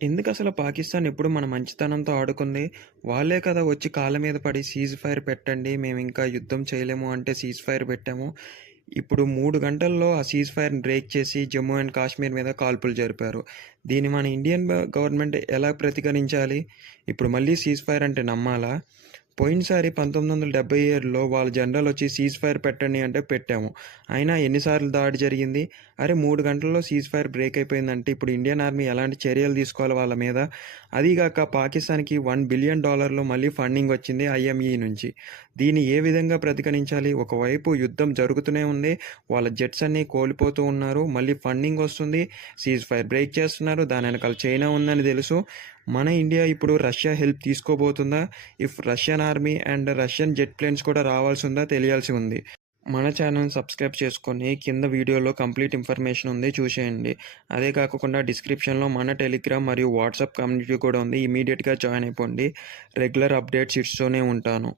ఎందుకసల పాకిస్తాన్ ఎప్పుడు మన మంచితనంతో ఆడుకుంది? వాళ్ళే కదా వచ్చి కాళ్ళ మీద పడి సీజ్ ఫైర్ పెట్టండి. మేమింకా యుద్ధం చేయలేము అంటే సీజ్ ఫైర్ పెట్టాము. ఇప్పుడు 3 గంటల్లో ఆ సీజ్ ఫైర్‌ని బ్రేక్ చేసి జమ్మూ అండ్ కాశ్మీర్ మీద కాల్పులు జరిపారు. దీన్ని మన ఇండియన్ గవర్నమెంట్ ఎలా ప్రతిఘటించాలి? ఇప్పుడు మళ్ళీ సీజ్ ఫైర్ అంటే నమ్మాలా? పోయినసారి 1977లో వాళ్ళ జనరల్ వచ్చి సీజ్ ఫైర్ పెట్టండి అంటే పెట్టాము. అయినా ఎన్నిసార్లు దాడి జరిగింది? అరే 3 గంటల్లో సీజ్ ఫైర్ బ్రేక్ అయిపోయిందంటే ఇప్పుడు ఇండియన్ ఆర్మీ ఎలాంటి చర్యలు తీసుకోవాలి వాళ్ళ మీద? అదీగాక పాకిస్తాన్‌కి $1 బిలియన్ మళ్ళీ ఫండింగ్ వచ్చింది ఐఎంఈ నుంచి. దీన్ని ఏ విధంగా ప్రతిఘటించాలి? ఒకవైపు యుద్ధం జరుగుతూనే ఉంది. వాళ్ళ జెట్స్ అన్నీ కోల్పోతూ ఉన్నారు. మళ్ళీ ఫండింగ్ వస్తుంది. సీజ్ ఫైర్ బ్రేక్ చేస్తున్నారు. దాని వెనకాల చైనా ఉందని తెలుసు. మన ఇండియా ఇప్పుడు రష్యా హెల్ప్ తీసుకోబోతుందా? If Russian army and Russian jet planes కూడా రావాల్సి ఉందా తెలియాల్సి ఉంది. మన ఛానల్ సబ్స్క్రైబ్ చేసుకొని కింద వీడియోలో కంప్లీట్ ఇన్ఫర్మేషన్ ఉంది చూసేయండి. అదే కాకుండా డిస్క్రిప్షన్లో మన టెలిగ్రామ్ మరియు వాట్సాప్ కమ్యూనిటీ కూడా ఉంది. ఇమీడియట్గా జాయిన్ అయిపోండి. రెగ్యులర్ అప్డేట్స్ ఇస్తూనే ఉంటాను.